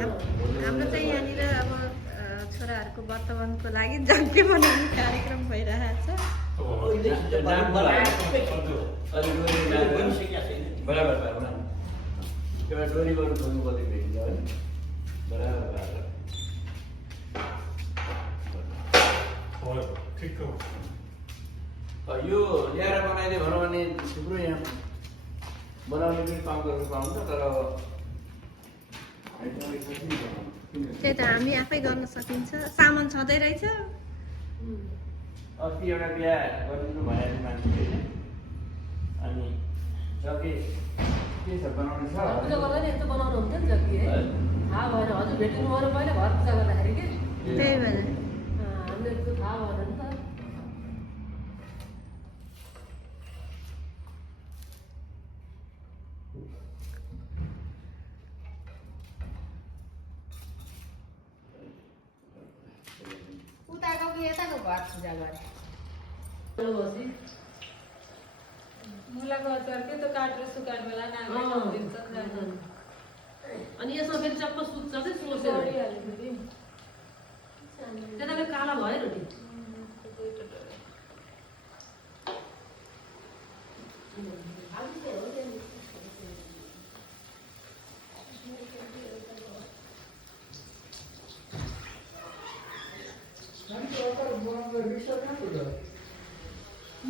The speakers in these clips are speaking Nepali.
हाम्रो चाहिँ यहाँनिर अब छोराहरूको वर्तमानको लागि जग्गे बनाउने कार्यक्रम भइरहेको छ। यो ल्याएर बनाइदियो भनौँ भने थुप्रो यहाँ बनाउने पनि पाउँदो पाउँछ तर त्यही त हामी आफै गर्न सकिन्छ, सामान छँदै रहेछ। अस्ति एउटा बिहा गरिदिनु भइहाल्यो मान्छे होइन अनि जग्गे के छ बनाउने छ पूजा गर्दा नि यस्तो बनाउनु हुन्थ्यो नि जग्गे है थाहा भएन हजुर भेट्नु भयो पहिला घर पूजा गर्दाखेरि कि त्यही भएर हामीले त्यो थाहा भएन नि त उताको कि यताको घर पूजा गरे मुलाको अचार के त काटेर सुकाएर बेला नामै दिन्छ खान्छ। अनि यसमा फेरि चप्प सुत्छ कि सोसेर त्यता काला भयो रोटी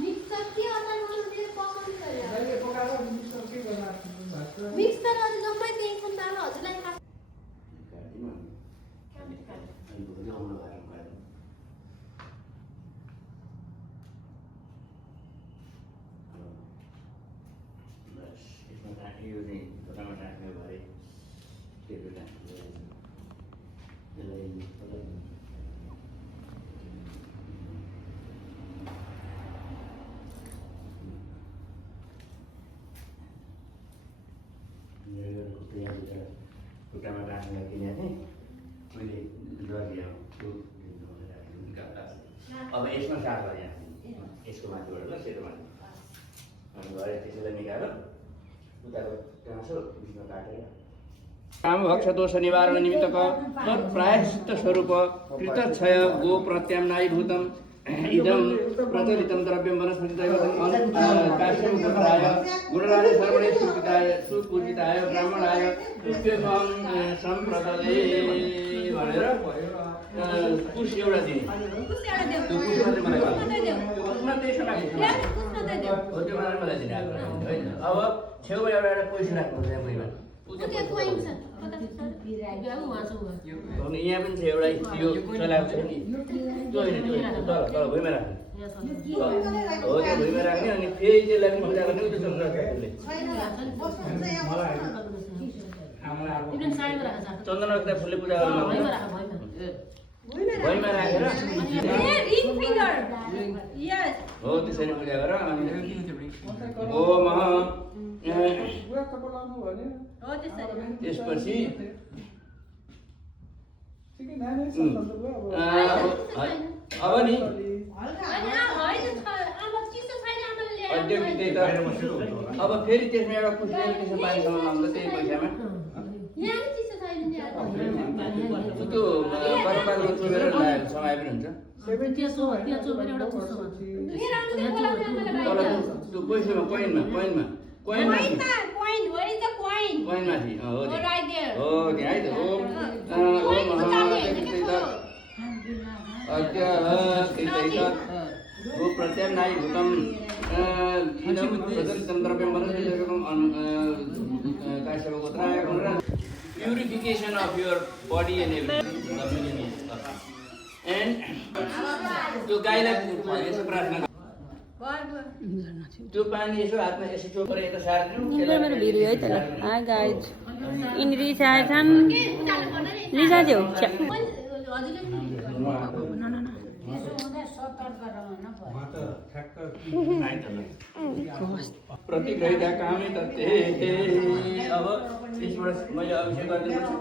मिक्सर के अचार बनाउने पकाउनु पर्यो। मिक्सर अझ जम्मै त्यही कुन दाल हजुरलाई थाहा खुट्टामा राख्ने किने थिएँ मैले अब यसमा सार गरेँ यसको माथिबाट ल सेतो माथि अनि गएर त्यसैलाई निकालेर उताको टाँसो बिचमा काटेर कामभक्ष दोष निवारण निमित्तको प्रायश्चित्त स्वरूप कृतक्षय गो प्रत्याम्नायीभूतम् इदं प्रचलितं द्रव्यं वनस्पतिदैवतं काश्यपगोत्राय गुणराज सर्वणे सुपूजिताय ब्राह्मणाय पुष्पं सम्प्रददे भनेर कुश एउटा दिने त्यो कुशमा चाहिँ मलाई कुशमा त्यसो लाग्छ हो त्यो मलाई दिने होइन अब छेउमा एउटा पैसा राख्नुपर्छ यहाँ भुइँमा अनि यहाँ पनि छ एउटा यो चलाएको छ नि त्यो होइन त्यो तल तल भुइँमा राख्ने हो त्यो भुइँमा राख्ने अनि फेरि त्यसलाई पनि पूजा गर्ने उयो चन्दन रक्ता फुलले पूजा गर्नु भुइँमा राखेर हो त्यसरी पूजा गर अनि ओम त्यसपछि अब नि अब फेरि त्यसमा एउटा कुसले त्यसमा पानीसँग लाउँदा त्यही पैसामा त्यो परम्परागत चोबेर लगाएको समय पनि हुन्छ त्यो पैसामा कोइनमा कोइन माथि हो त्यहाँ है त ओम गो प्रत्याम्नायीभूतम् इदं प्रचलितं द्रव्यं वनस्पतिदैवतं काश्यपगोत्राय purification of your body and everything and त्यो गाईलाई यसो प्रार्थना त्यो पानी यसो हातमा यसो चोपेर यता सारिदिनु मेरो भिडियो है त ल हाय गाइज इन रिसा छन् लिजा देऊ प्रतिग्रहिता कामै तत्ते अब यसबाट मैले अभिषेक गरिदिन्छु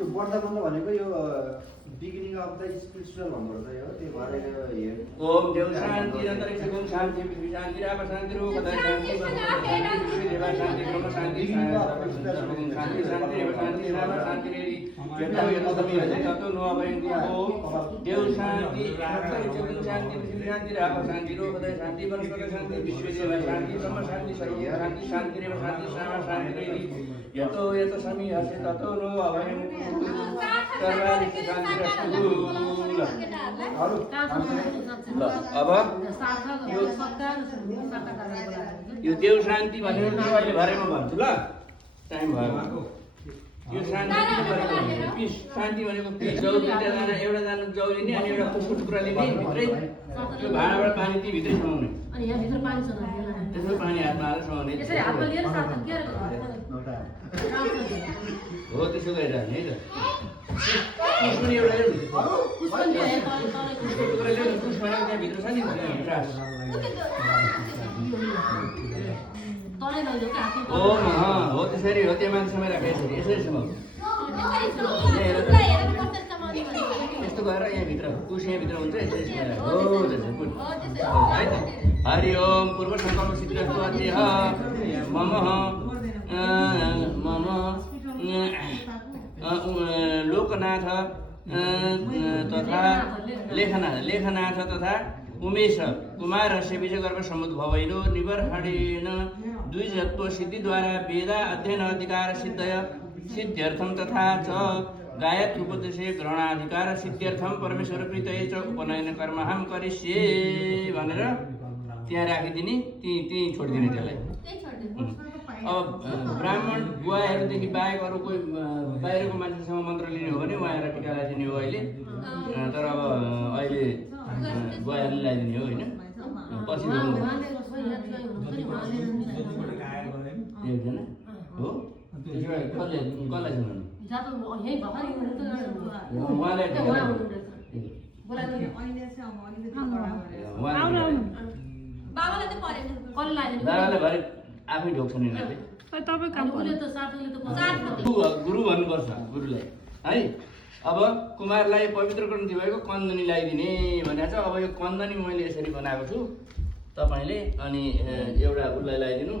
यो वर्धमान भनेको यो बिगिनिङ अफ द स्पिरिचुअल भन्नुपर्छ यो त्यो भएर हेर ओम देव शान्ति अन्तरिक्ष गुण शान्ति पृथ्वी शान्ति राम शान्ति रूप शान्ति देवा शान्ति ब्रह्म शान्ति शान्ति शान्तिरेव शान्ति राम शान्तिरेरि यतो यतो समी हजे ततो नो अभयंकु ओम देव शान्ति चतुर्थ शान्ति पृथ्वी शान्ति राप शान्ति रोहदय शान्ति वनस्पत शान्ति विश्व देव शान्ति ब्रह्म शान्ति सर्व शान्ति शान्तिरेव शान्ति राम शान्तिरेरि यतो यतो समी हजे ततो नो अभयंकु सर्वादिक शान्ति रस्तु अब यो देव शान्ति भनेर चाहिँ अहिले भरेमा भन्छु ल टाइम भयो यो शान्ति पिस शान्ति भनेको पिस जौ दुईजना एउटा जानु जौ लिने अनि एउटा फुसको टुक्रा लिने भित्रै त्यो भाँडाबाट पानी त्यही भित्रै समाउने त्यसमा पानी हातमा हालेर समाउने हो त्यसो गरिरहने है त पनि एउटा टुक्रा ल्याउनु पुस भनेको त्यहाँ भित्र छ नि ग्रास हो त्यसरी हो त्यो मान्छेमा राखेको यसरी यसरी समाउ यस्तो गरेर यहाँभित्र पुस यहाँभित्र हुन्छ यसरी समाएर हो त्यसरी है त हरि ओम पूर्व सङ्कल्प सिद्धिरस्तु अद्यः मम लोकनाथ तथा लेखनाथ तथा उमेश कुमारस्य विजयगर्भ समुद्भवैरो निबर्हणेन द्विजत्व सिद्धिद्वारा वेदा अध्ययन अधिकार सिद्ध्यर्थम तथा च गायत्रोपदेशे ग्रहणाधिकार सिद्ध्यर्थम परमेश्वर प्रीतये च उपनयन कर्महं करिष्ये भनेर त्यहाँ राखिदिने त्यहीँ छोडिदिने त्यसलाई अब ब्राह्मण बुवाहरूदेखि बाहेक अरू कोही बाहिरको मान्छेसँग मन्त्र लिने हो भने उहाँहरूलाई टिका लगाइदिने हो अहिले तर अब अहिले बुवाहरूले लगाइदिने हो होइन पछि एकजना हो कसलाई सुनाउनु उहाँलाई बाबाले भरे आफै ढोक्छ नि गुरु भन्नुपर्छ गुरुलाई है अब कुमारलाई पवित्रको निम्ति भएको कन्दनी लगाइदिने भनेर चाहिँ अब यो कन्दनी मैले यसरी बनाएको छु तपाईँले अनि एउटा उसलाई लगाइदिनु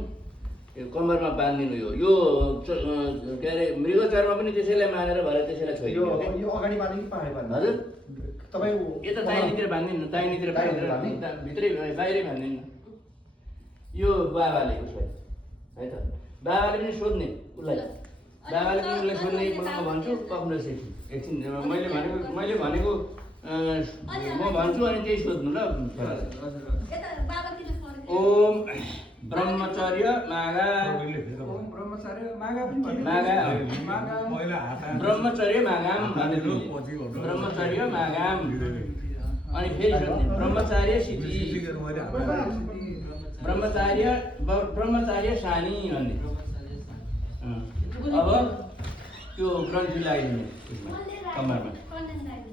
यो कम्मरमा बाँधिदिनु यो के अरे मृगचरमा पनि त्यसैलाई मानेर भएर त्यसैलाई छोइदिनु हजुर तपाईँ यता दाहिनेतिर बाँधिदिनु दाहिनेतिर भित्रै बाहिरै बाँधिदिनु यो बाबाले उसलाई है त बाबाले पनि सोध्ने उसलाई बाबाले पनि उसलाई सोध्ने म भन्छु पक्नुहोस् एकछिन मैले भनेको म भन्छु अनि त्यही सोध्नु ल ओम ब्रह्मचर्य मागा ब्रह्मचर्य मागाम ब्रह्मचर्य मागाम अनि फेरि सोध्ने ब्रह्मचार्य सिद्धि ब्रह्मचार्य सानी भन्ने अब त्यो ग्रन्थी लगाइदिने कम्मरमा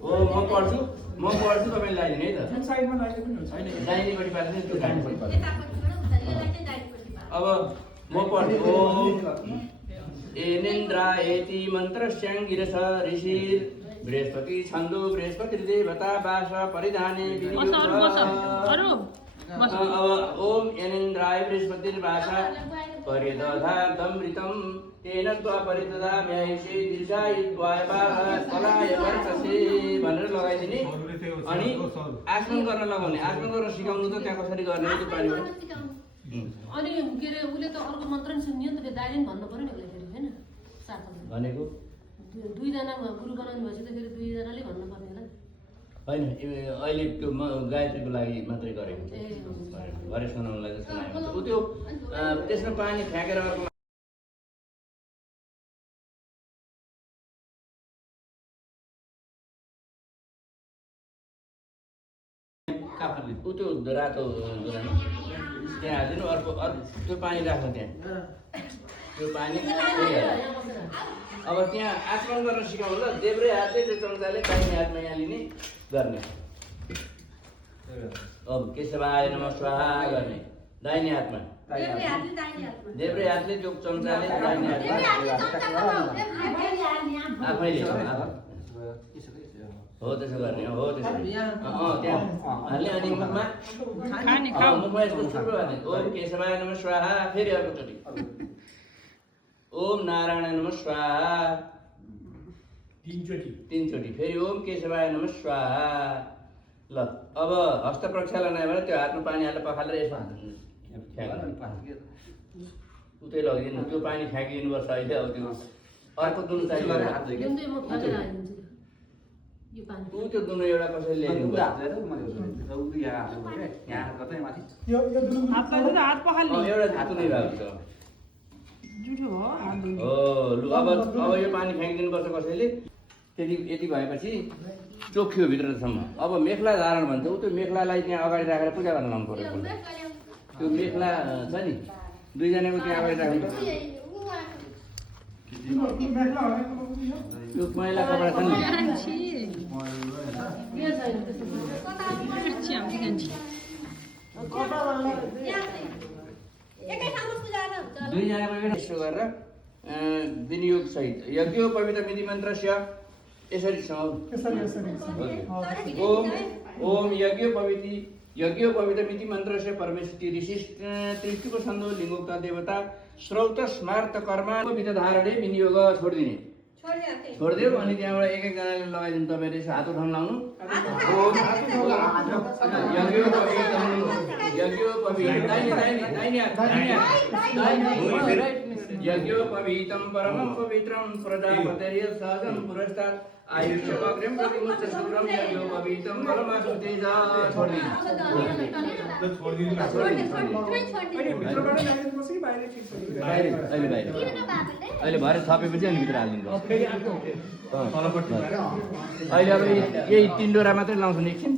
हो म पढ्छु तपाईँले लगाइदिने है त दाहिनेपट्टि पाल्ने त्यो अब म पढ्छु ओम एनेन्द्रायति मन्त्रस्याङ्गिरस ऋषिर बृहस्पति छन्दो बृहस्पति देवता वास परिधाने अब ओम एनेन्द्राय बृहस्पतिर्वासा परिदधातमृतं तेन त्वा परिदधाम्यायसे दीर्घायुत्वाय फलाय वर्षसे भनेर लगाइदिने अनि आसन गर्न लगाउने आसन गर्न सिकाउनु त त्यहाँ कसरी गर्ने त्यो पारिबाट अनि के अरे उसले त अर्को मन्त्र नि सुन्यो नि त दाइले भन्नु पर्यो नि उसले फेरि हैन साथमा भनेको दुईजना गुरु बनाउनु भएपछि त फेरि दुईजनाले भन्नु पर्ने होला होइन अहिले त्यो गायत्रीको लागि मात्रै गरेको घरे सुनाउनुलाई चाहिँ सुनाएको ऊ त्यो त्यसमा पानी फ्याँकेर अर्को काफरले ऊ त्यो रातो गुरानो त्यहाँ हालिदिनु अर्को त्यो पानी राख्नु त्यहाँ त्यो पानी अब त्यहाँ आचमन गर्न सिकाउनु ल देब्रे हातले त्यो चम्चाले दाहिने हातमा यहाँ लिने गर्ने अब केशवाय नमः स्वाहा गर्ने दाहिने हातमा देब्रे हातले त्यो चम्चाले दाहिने हातमा आफैले हो त्यसो गर्ने हो त्यसो त्यहाँ हाल्ने अनि मुखमा मुखमा यसको सुरु गर्ने ओम केशवाय नमः स्वाहा फेरि अर्कोचोटि ओम ओम नारायण नमः स्वाहा तीनचोटि फेरि ओम केशवाय नमः स्वाहा। ल अब हस्त प्रक्षालन आयो भने त्यो हातमा पानी हालेर पखालेर यसो उतै लगिदिनु, त्यो पानी फ्याँकिदिनुपर्छ अहिले। अब त्यो अर्को दुनु चाहियो जुन चाहिँ म फटेर हालिदिन्छु यो पानी। त्यो दुनु एउटा कसैले ल्याइदिनु पर्छ। एउटा दुनु नै भएको छ। हो लु अब यो पानी फ्याँकिदिनुपर्छ कसैले। यति भएपछि चोखियो भित्रसम्म। अब मेखला धारण भन्छ, ऊ त्यो मेखलालाई त्यहाँ अगाडि राखेर पूजा गर्न लाउनु पर्यो। त्यो मेखला छ नि दुईजनाको त्यहाँ अगाडि राख्नु। त्यो मैला कपडा छ नि दुईजनाको यस्तो गरेर विनियोग सहित यज्ञोपवीत विधि मन्त्रस्य यसरी ओम यज्ञोपवीत विधि मन्त्रस्य परमेश्वरी ऋषि त्रिष्टुको छन्दो लिङ्गोक्ता देवता श्रौत स्मार्त कर्मा धारणे विनियोग छोडिदिने। छोडिदियो अनि त्यहाँबाट एक एकजनाले लगाइदिनु। तपाईँले यसो हात उठाउनु लाउनु। यज्ञोपवीतं परमं पवित्रं प्रजापतेर्य सहजं पुरस्तात् आयुष्यमग्रं प्रतिमुच्च शुक्रं यज्ञोपवीतं बलमासु तेजा। अहिले भरे थपेपछि अनि भित्र हालिदिनु। अहिले अब यही 3 डोरा मात्रै लाउँछन् एकछिन,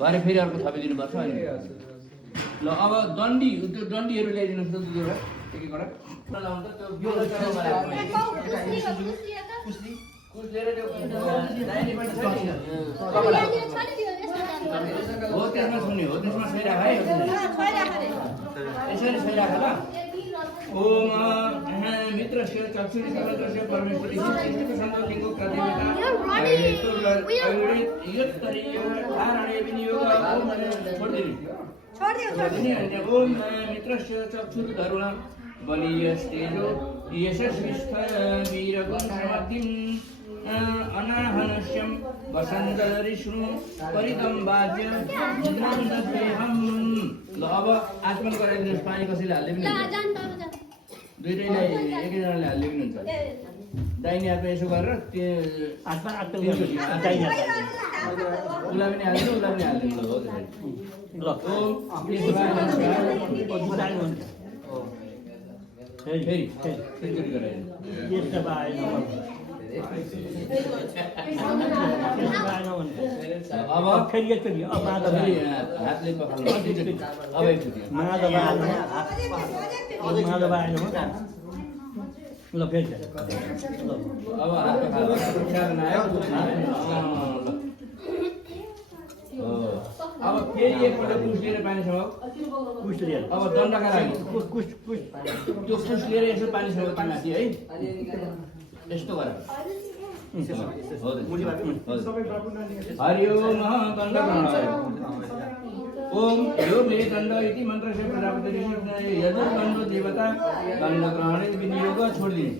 भरे फेरि अर्को थपिदिनुपर्छ। अनि ल अब डन्डी, त्यो डन्डीहरू ल्याइदिनुहोस् त दुईवटा एक एकवटा लाउनु त। त्यो हो त्यसमा सुन्ने हो, त्यसमा सैराख है यसरी सैराख ल। ओम मित्रस्य चक्षुर्स्य परमेश्वरी लिङ्गोक्ता देवता ओम मित्रस्य चक्षुर्धरुण बलीयस्तेजो यशस्विस्थ वीरगुणमतिम् अनाहनस्यं वसन्तऋष्णु परिदम्बाज्य नन्ददेहम्। ल अब आचमन गराइदिनुहोस्। पानी कसैले हाल्दै पनि हुन्छ, दुईटैलाई एकैजनाले हाल्दै पनि हुन्छ। दाहिने हातमा यसो गरेर उसलाई पनि हाल्दिनु, उसलाई पनि हालिदिनु। ल फेरि अब फेरि हातले पखाल्नु। अब एकचोटि ल फेरि अब हात पखाल्नु। अब फेरि एकपल्ट कुस लिएर पानी समाऊ। अब दण्डका लागि त्यो कुस लिएर यसो पानी समाऊ माथि है, यस्तो गर। हरि ओम दण्ड प्रणाय। ओम यो मे दण्ड इति मन्त्रस्य प्रजापति यजुर्दण्डो देवता दण्ड ग्रहणे विनियोग छोडिदिने।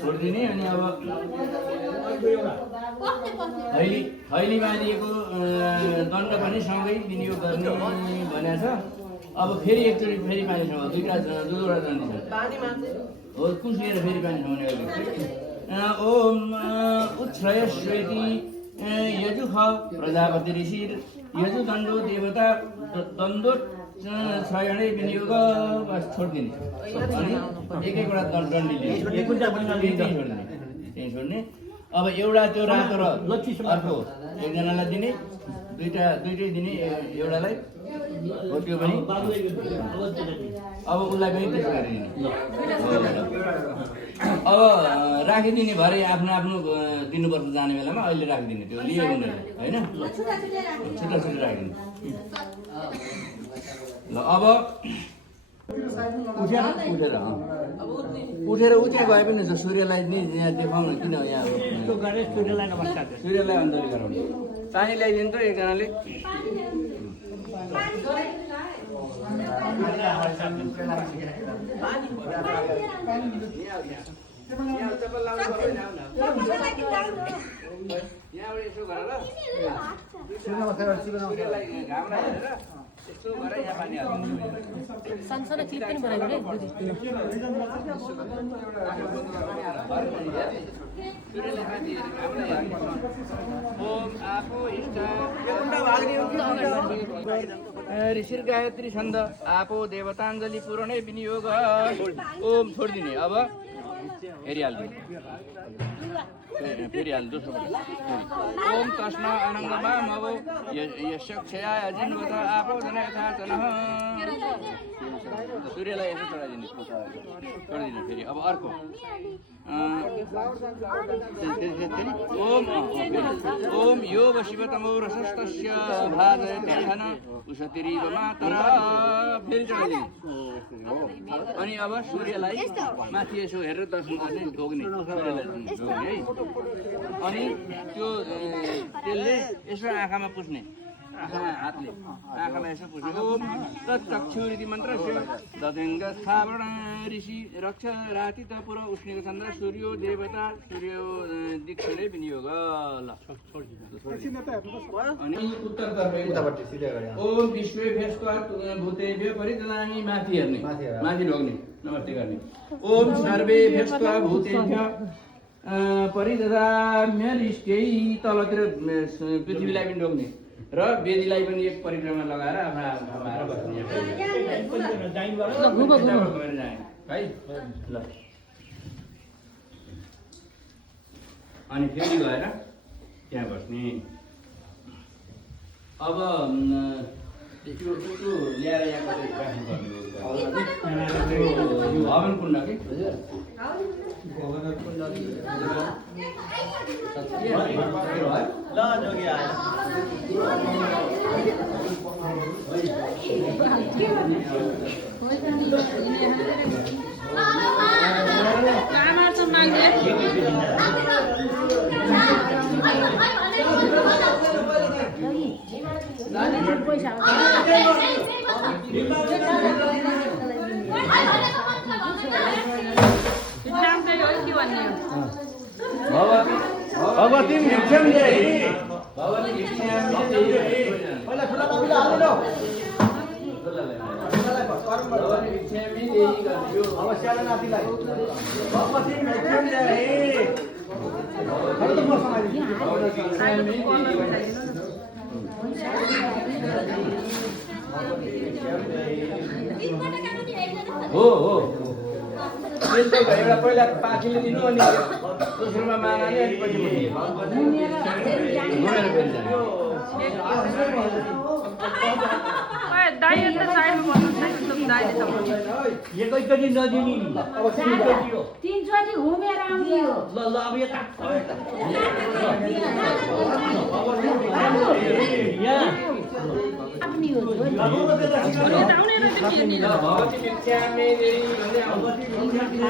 छोडिदिने अनि अब थैली बाँधिएको दण्ड पनि सँगै विनियोग गर्ने भनेको छ। अब फेरि एकचोटि फेरि पानी समाउ। दुईवटा दण्डी छ हो, कुस लिएर फेरि पानी समाउने। ओम उत्श्रयश्वेति यजुः प्रजापति ऋषिर यजुदण्डो देवता दण्डो श्रयणे विनियोग। बस छोडिदिने। अनि एक एकवटा दण्डी लिने, त्यही छोड्ने। अब एउटा त्यो रातो र अर्को एकजनालाई दिने, दुइटै दिने एउटालाई हो त्यो पनि। अब उसलाई पनि त्यसो गरिदिने। अब राखिदिने भरे आफ्नो आफ्नो दिनुपर्छ जाने बेलामा। अहिले राखिदिने, त्यो लियो उनीहरूले होइन, छुट्टा छुट्टा राखिदिने। ल अब उठेर उतिर गए पनि हुन्छ। सूर्यलाई नि यहाँ देखाउनु, किन यहाँ सूर्यलाई अञ्जली गराउनु। पानी ल्याइदिनु त एकजनाले। यहाँबाट यसो गरेर सूर्यलाई घाममा हेरेर यसो गरेर यहाँ पानी हाल्नु सानसानो क्लिप पनि बनाएको रे ओम आफो ऋषिर गायत्री छन्द आपो देवताञ्जलि पूर्णे विनियोग ओम छोडिदिने अब फेरि हालिदिने फेरि हाल दोस्रो ओम तस्म अनङ्गमा मव यस्य क्षयाय जिन्वत आपो जन यथा जनः सूर्यलाई यसो चढाइदिने चढाइदिने फेरि अब अर्को ओम यो शिवतमो रसस्तस्य भाजयते धन उषतिरिव मातरा फेरि चढाइदिने अनि अब सूर्यलाई माथि यसो हेरेर दर्शन गर्ने ढोग्ने सूर्यलाई ढोग्ने है अनि त्यो त्यसले यसो आँखामा पुस्ने आँखामा हातले आँखामा यसो पुस्ने ओम तत्चक्षुरिति मन्त्र ददेङ्ग स्थावरण ऋषि रक्ष राति त पुर उष्णेको छन्द सूर्यो देवता सूर्यो दीक्षिणे विनियोग अनि उत्तरतर्फ ओम विश्वेभ्यस्त्वा भूतेभ्यो परितनानि माथि हेर्ने माथि ढोग्ने नमस्ते गर्ने ओम सर्वेभ्यस्त्वा भूतेभ्यो परिददाम्यरिष्टै तलतिर पृथ्वीलाई पनि ढोग्ने र वेदीलाई पनि एक परिक्रमा लगाएर आफ्नो आँखामा आएर बस्ने है ल अनि फेरि गएर त्यहाँ बस्ने अब त्यो ल्याएर यहाँ कतै राख्नुपर्ने हवन कुण्ड कि भगवती भिक्षम देहि भगवती भिक्षम देहि पहिला ठुला बाबुले हाल्नु भगवती भिक्षम देहि गर्यो अवश्य नातिलाई भगवती भिक्षम देहि हर त बस्न आइदिनु भगवती भिक्षम देहि हो त्यस्तो एउटा पहिला पाखीले दिनु अनि दोस्रोमा मागाने अनि पछि एकैचोटि नदिने तीनचोटि घुमेर आउने हो ल अब यता आउने हो भगवती भिक्षामे देहि भन्दै भगवती भिक्षामे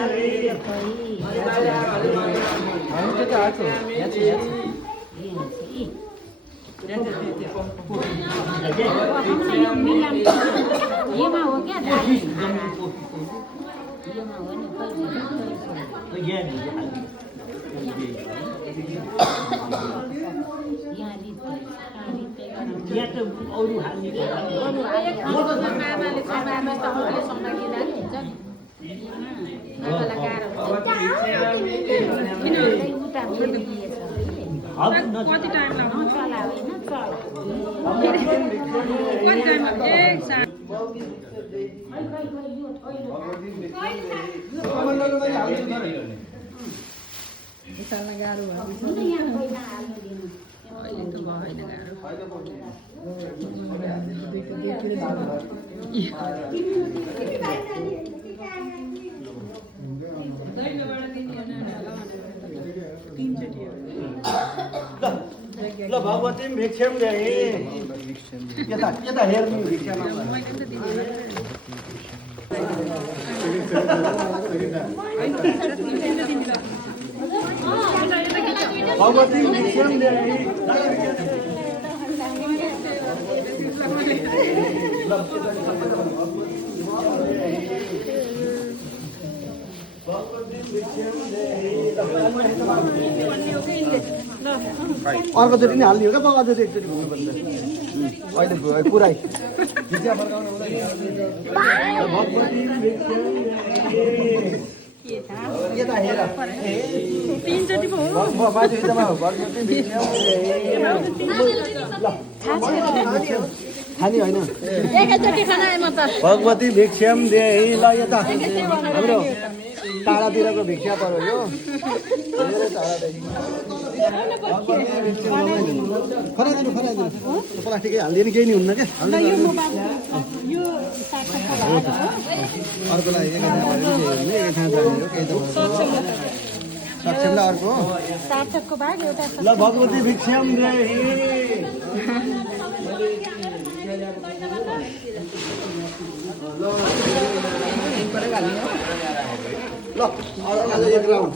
येमा हो क्या येमा हो नि यहाँ त अरू हाल्ने कति टाइम लाग्छ गाह्रो अहिले त भएन ल भगवती भिक्षम देहि यता यता हेर्नु भिक्षामा भगवती भिक्षम देहि ल अर्कोचोटि नि हालिदियो क्या अझै एकचोटि घुम्नुपर्छ अहिले पुरै भिक्षा फर्काउनु हुँदैन यता हेर तीनचोटि पो हो बाजे यतामा भगवती भिक्षा खाने होइन एकैचोटि खाना म त भगवती भिक्षाम दे ल यता हाम्रो टाढातिरको भिक्षा पर्यो यो धेरै टाढादेखि खराइदिनु प्लास्टिकै हालिदियो नि केही नि हुन्न क्या अर्कोलाई एकै ठाउँ केही त सक्षमलाई अर्को सार्थकको भाग एउटा ल भगवती भिक्षाम दे ल अर्को एक राउन्ड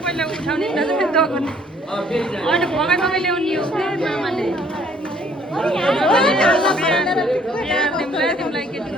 पहिला उठाउने फगाइ ल्याउने हो मामाले तिमीलाई केटी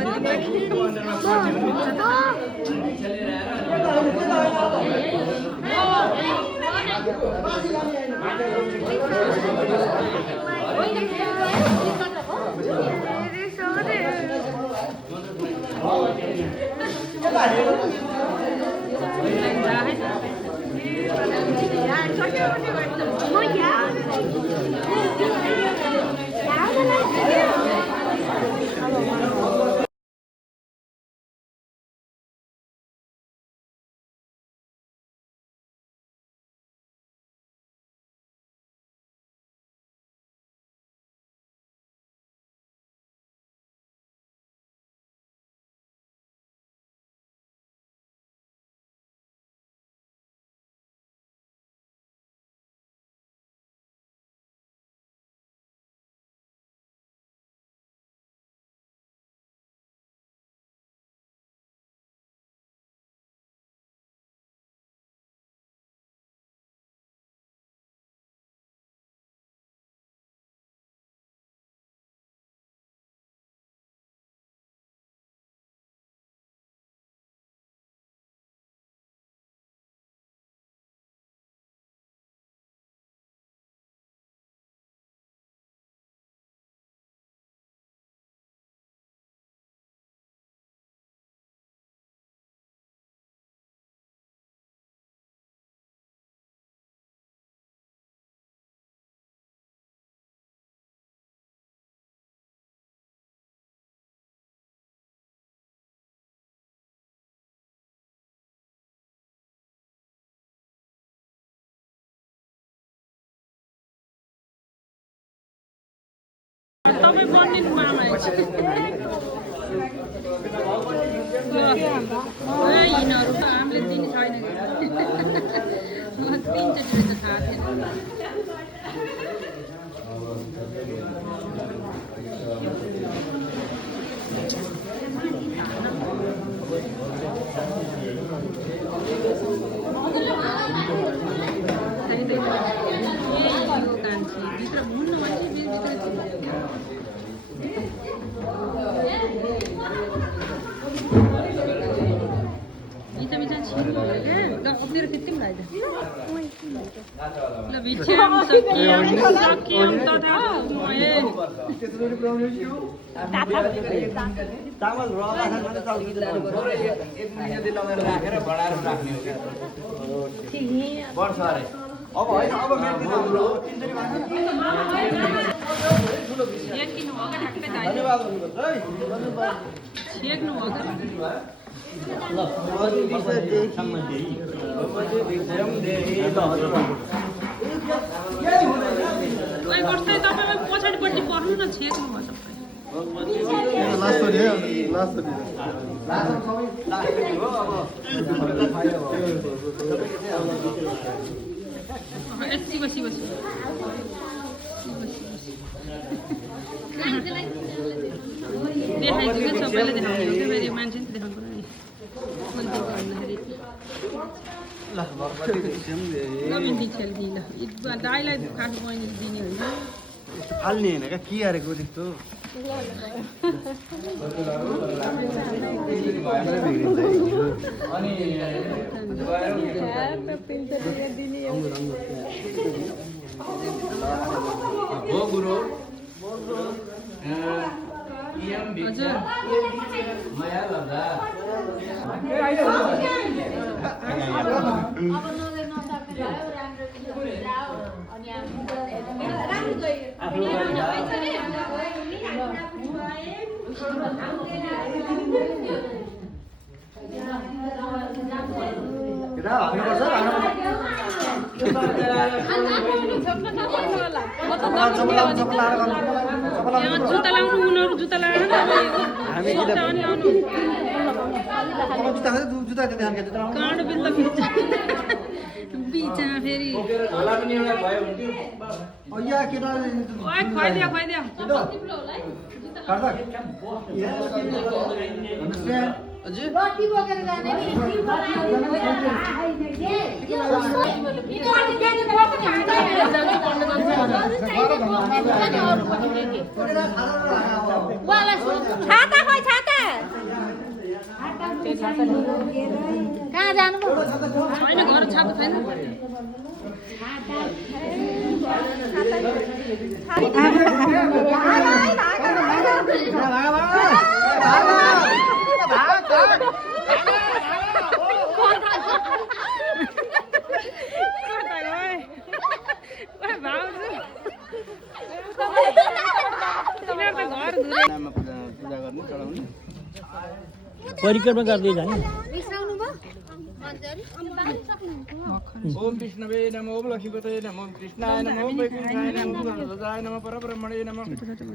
तपाईँ बनिनु मामा यिनीहरू त हामीले दिने छैन तिनचोटि त थाहा थिएन चामल राखेर बढाएर राख्ने हो क्या अब होइन अब पछाडिपट्टि पर्नु न छेक्नु भयो यति बसी दाइले देखाउनु हो फेरि मान्छे नि देखाउनु पर्यो नि मन्दिर भन्दाखेरि ल भर्खरै सेम दे गभर्मेन्ट खेल दिइ ल दाइलाई खानु बहिनी दिने होइन यस्तो फाल्ने होइन क्या के हारेको त्यस्तो हो गुरु हजुर माया गर्दा जुत्ता लाउनु उनीहरू जुत्ता लाउनु हामी किन जुत्ता काँडो बिल त बिचमा फेरि होला पनि एउटा भयो हुन्थ्यो खुवाइदियो रोटी बोकेर जाने नि छाता खोइ छाता कहाँ जानु होइन घर छापा छैन परिक्रमा गर्दै जाने ओम विष्णवे नमो ओम लक्ष्मीपतये नमो ओम कृष्णाय नमो ओम वैकुंठाय नमो ओम गणपताय नमो परब्रह्मणे नमो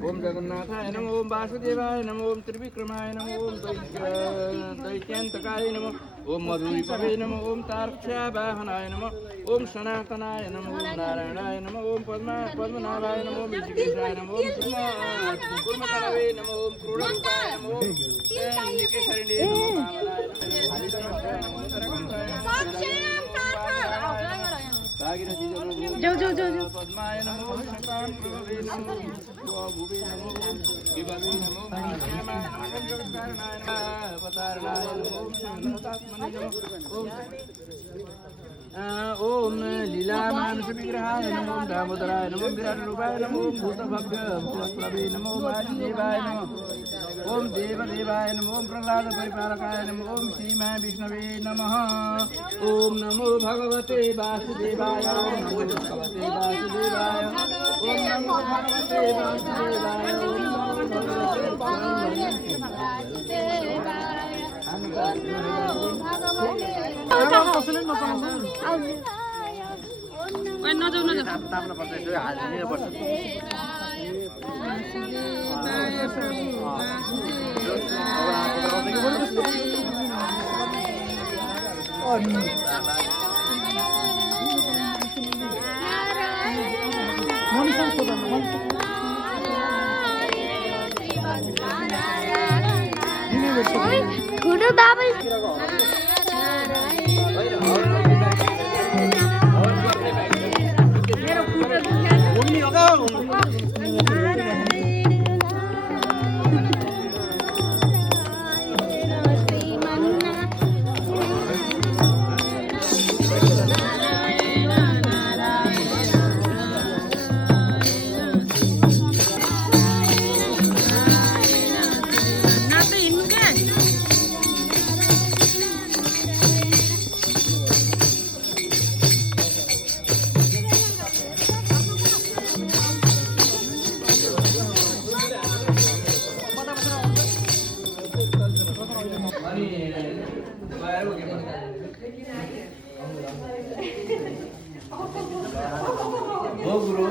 ओम जगन्नाथाय नमो ओम वासुदेवाय नमो ओम त्रिविक्रमाय नमो ओम दैत्यान्तकाय नमो ओम मधुरीपवे नमो ओम तार्क्ष्यावाहनाय नमो ओम सनातनाय नमो ओम नारायणाय नमो ओम पद्मनाभाय नमो ओम ऋषिकेशाय नमो ओम कुर्मतनवे नमो ओम क्रोडरूपाय नमो ओम निकेशरिणे नमो वामनाय नमो जाऊ पद्माय नमो शतां प्रभवे नमो भुवे नमो विभवे नमो अवतारणाय नमो शान्तात्मने नमो ओम लीलामानस विग्रहाय नमो दामोदराय नमो विराट रूपाय नमो भूतभव्य भूतप्रभे नमो वासुदेवाय नमो ओम देवदेवाय नमो ओम प्रह्लाद परिपालकाय नमो ओम श्रीमा विष्णवे नमः ओम नमो भगवते वासुदेवाय ओम नमो भगवते वासुदेवाय ओम नमो भगवते वासुदेवाय ओम नमो भगवते नजाऊ ताप्न पर्छ यसो हाल्दिनै पर्छ खुडो बाबा हो गुरु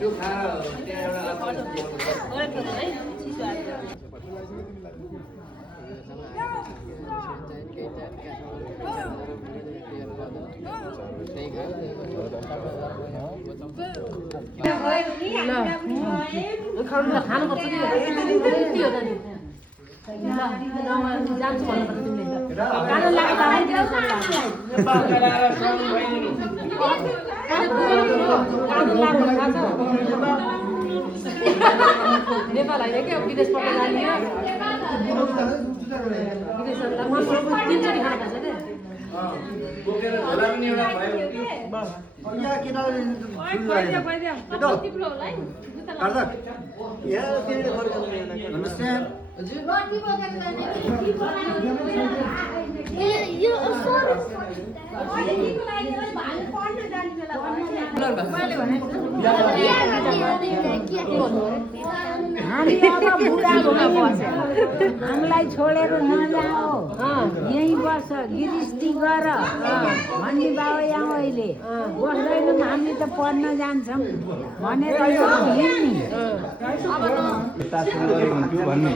त्यो खा त्यहाँ खानुपर्छ कि हो त नि जान्छु भन्नुपर्छ तिमीले कान नेपाल होइन क्या विदेश पढ्न जाने विदेशमा तिनचोटि खानुपर्छ हामी अब बुढा भइसक्यो हामीलाई छोडेर नजाऊ यहीँ बस गिरिस्ती गर भन्ने बाबा यहाँ अहिले बस्दैनौँ हामी त पढ्न जान्छौँ भनेर हुन्थ्यो भन्ने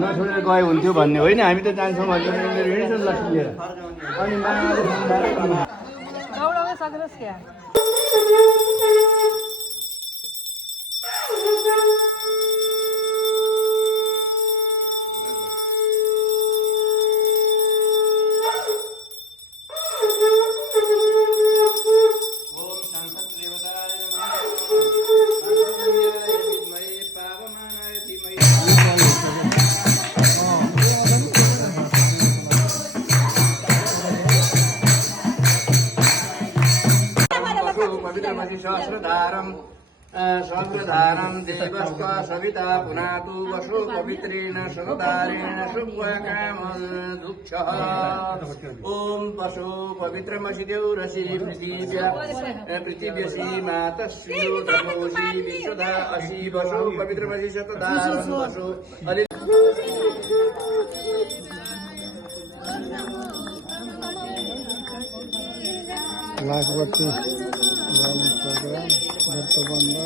नछोडेर गए हुन्थ्यो भन्ने होइन हामी त जान्छौँ भनेर हिँड्छौँ लक्ष्मी लिएर अनि दौडाउनै सक्नुहोस् क्या सहस्रधारं देवस्व सविता पुनातु वसो पवित्रेण सनुदारेण शुभकामदुक्षः ॐ पशु पवित्रमसि देवरसि पृथिव्यसि मातश्रियो तमोसि विश्वदा असि वसो पवित्रमसि शतधारं वसो लाखपति गाउने प्रोग्राम व्रतबन्ध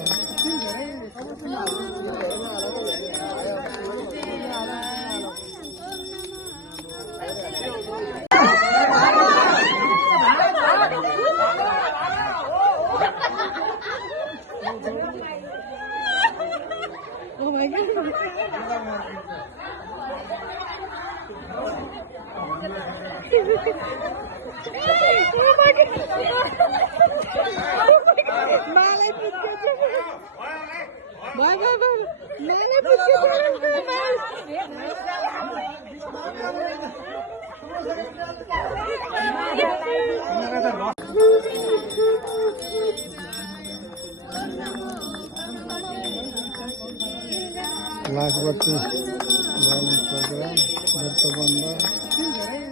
लाखपति गाउने प्रोग्राम व्रतबन्ध